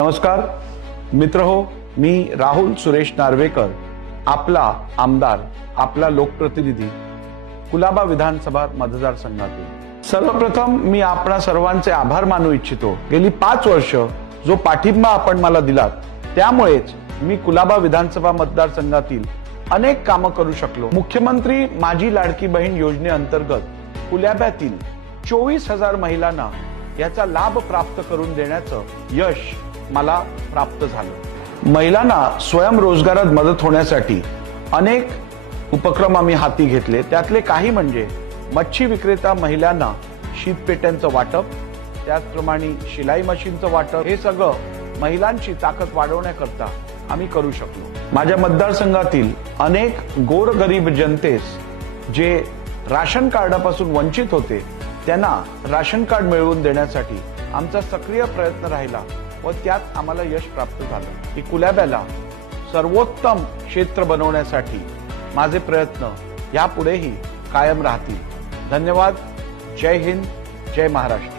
नमस्कार मित्रहो, मी राहुल सुरेश नार्वेकर, आपला आमदार, आपला लोकप्रतिनिधी, कुलाबा विधानसभा मतदारसंघातील। सर्वप्रथम मी आपणा सर्वांचे आभार मानू इच्छितो। गेली 5 वर्ष जो पाठिंबा आपण मला दिलात, त्यामुळेच मी कुलाबा विधानसभा मतदारसंघातील अनेक कामं करू शकलो। मुख्यमंत्री माझी लाडकी बहीण योजनेअंतर्गत कुलाब्यातील 24,000 महिलांना याचा लाभ प्राप्त करून देण्याचं यश मला प्राप्त झालं। महिलांना स्वयंरोजगारात मदत होण्यासाठी अनेक उपक्रम आम्ही हाती घेतले। त्यातले काही म्हणजे मच्छी विक्रेता महिलांना शीतपेट्यांचं वाटप, त्याचप्रमाणे शिलाई मशीनचं वाटप, हे सगळं महिलांची ताकद वाढवण्याकरता आम्ही करू शकलो। माझ्या मतदारसंघातील अनेक गोरगरीब जनतेस जे राशन कार्डापासून वंचित होते, त्यांना राशन कार्ड मिळवून देण्यासाठी आमचा सक्रिय प्रयत्न राहिला व त्यात आम्हाला यश प्राप्त झालं। की कुलाब्याला सर्वोत्तम क्षेत्र बनवण्यासाठी माझे प्रयत्न यापुढेही कायम राहतील। धन्यवाद। जय हिंद, जय महाराष्ट्र।